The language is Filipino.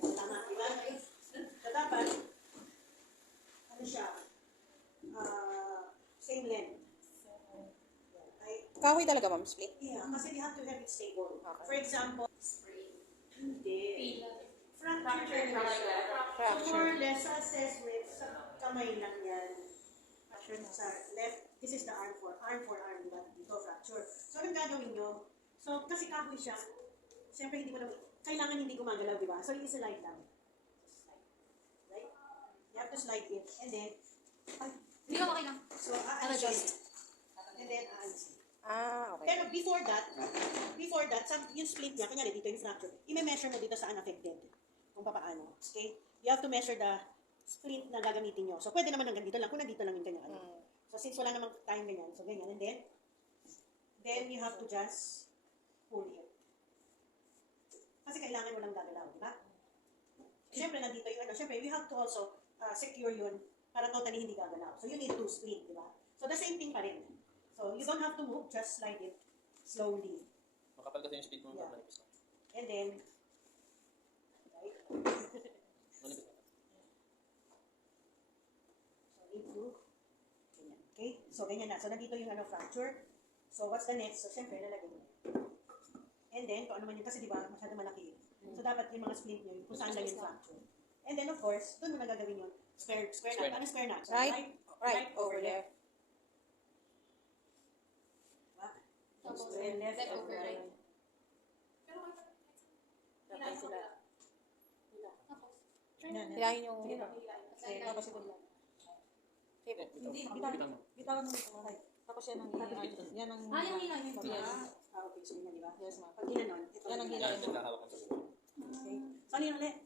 Tama, diba? So, dapat, ano siya, same length. Kahoy talaga, ma'am, split. Yeah, kasi we have to have it stable. Okay. For example, hindi. Fracture. Fracture. More or less, assess with sa kamay lang yan. Fracture sa left. This is the arm for arm, diba? Dito, fracture. So, anong gagawin nyo? So, kasi kahoy siya, siyempre hindi mo na, kailangan hindi gumagalaw, diba? So, i-slide lang. Slide. Right? You have to slide it. And then, Hindi ko okay lang. so, a-adjust. And then, a-adjust. Okay. Pero before that, yung split niya, kanyari dito yung fracture, i-measure mo dito sa unaffected. Kung paano. Okay? You have to measure the split na gagamitin nyo. So, pwede naman hanggang dito lang, kung nandito lang yung kanya. So, since wala namang time ganyan, so ganyan. And then you have to just pull it. Kasi kailangan mo lang gagalaw, di ba? Siyempre, nandito yung ano. Siyempre, you have to also secure yun para totally hindi gagalaw. So, you need to split, di ba? So, the same thing pa rin. So, you don't have to move, just slide it slowly. Makapal kasi yung speed mo, Yeah. manipis lang. And then, right? Manipis lang. So, into, ganyan. Okay? So, ganyan na. So, nandito yung ano, fracture. So, what's the next? So, syempre, lalagay mo. And then, kung ano man yun, kasi di ba, masyado malaki. So, dapat yung mga split nyo, kung saan lang yung fracture. And then, of course, doon mo na gagawin yun. Square knot. Ano square knot? So, Right over there. Tapos, Square left left over over right. right. Dapat sila. Tapos, Hilahin yung... Tapos ito lang. Hindi, Bitawan mo. bitawan mo ito. Okay. Tapos yan ang hilahin. Yan ang... yung hilahin mo. Yes. Okay, so ganyan, di ba? Yes, ma'am. Pag ginanon, ito. Yan ang Yan, hilahin mo. nakahawak ko sa buhay. Okay. So, ano yun ulit?